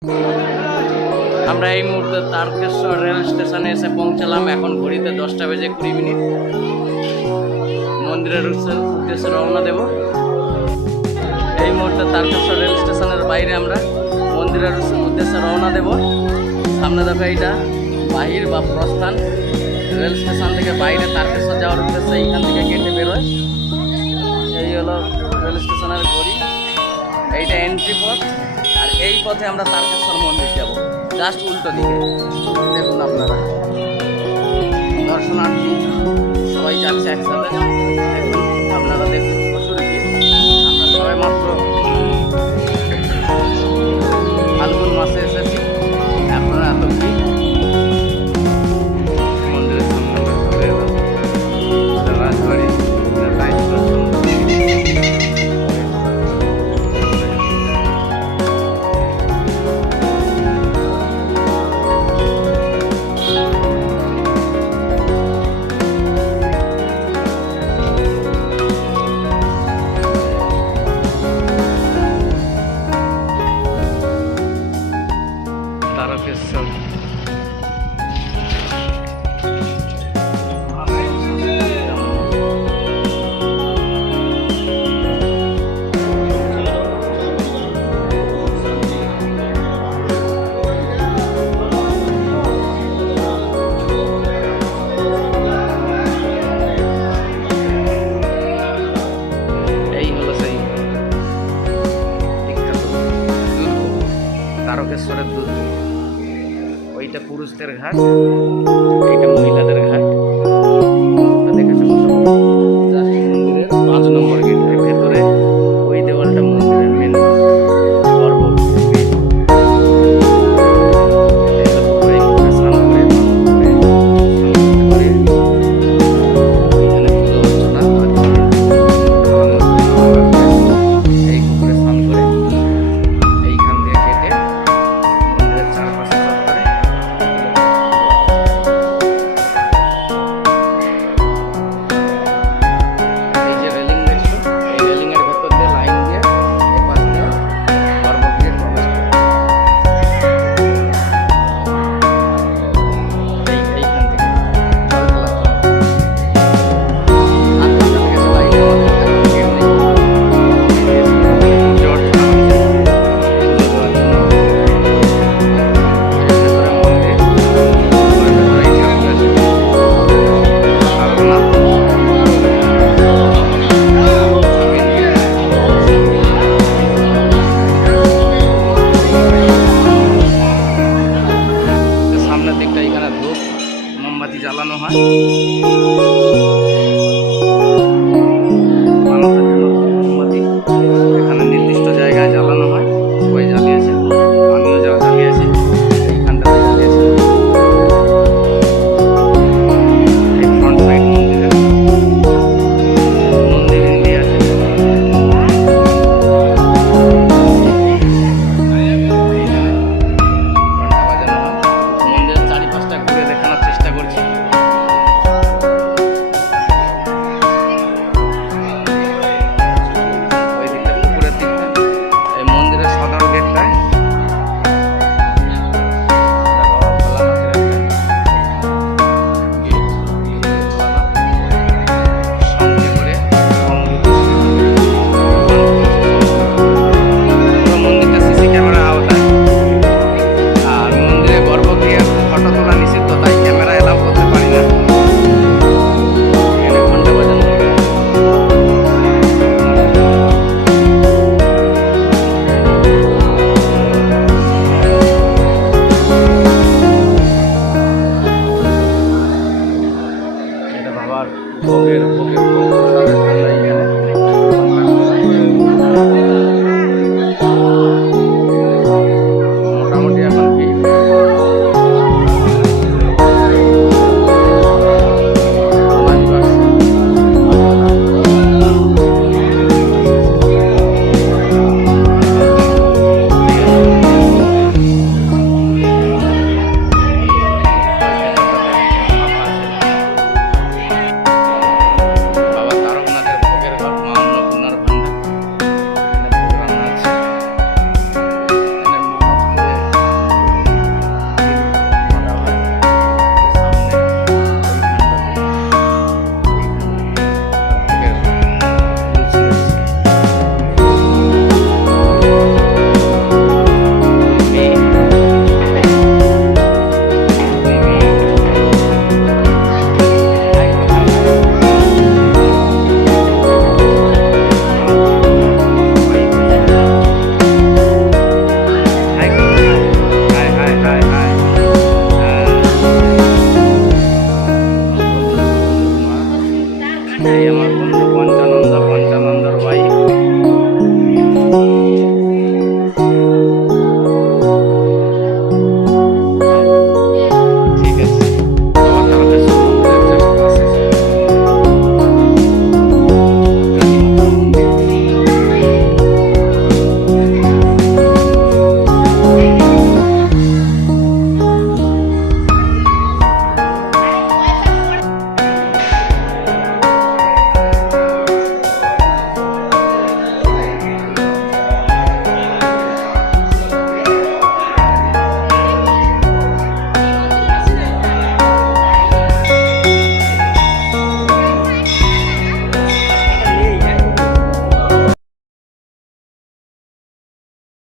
আমরা এই মুহূর্তে তারকেশ্বর রেল স্টেশনে এসে পৌঁছালাম। এখন ঘড়িতে 10:20 মন্দিরের উদ্দেশ্যে রওনা দেব। এই মুহূর্তে তারকেশ্বর রেল স্টেশনের বাইরে আমরা মন্দিরের উদ্দেশ্যে রওনা দেব। সামনে দেখো এইটা বাহির বা প্রস্থান। রেল স্টেশন থেকে বাইরে তারকেশ্বর যাওয়ার উদ্দেশ্যে এইখান থেকে কেটে বেরোয়। এই হলো রেল স্টেশনের ঘড়ি, এইটা এন্ট্রি পথ। আর এই পথে আমরা তারকেশ্বর মন্দির যাব, জাস্ট উল্টো দিকে। দেখুন আপনারা দর্শনার্থী সবাই যাচ্ছে একসাথে। দেখুন আপনারা দেখুন প্রচুর ভিড়। আমরা সবাই মাত্র ফাল্গুন মাসে এসেছি, এখন এত ভিড়। মন্দিরের সামনে চলে এলো রাজবাড়ি তারকেশ্বর। এই হলো সেই বিখ্যাত দুর্গ, তারকেশ্বরের দুর্গ। ওইটা পুরুষদের ঘাট, এইটা মহিলাদের ঘাট। দেখেছো মন্দিরের 5 নম্বর গেট ভেতরে ওই দেওয়ালটা মন্দিরের মেন গর্ভগৃহ। মোমবাতি জ্বালানো হয়।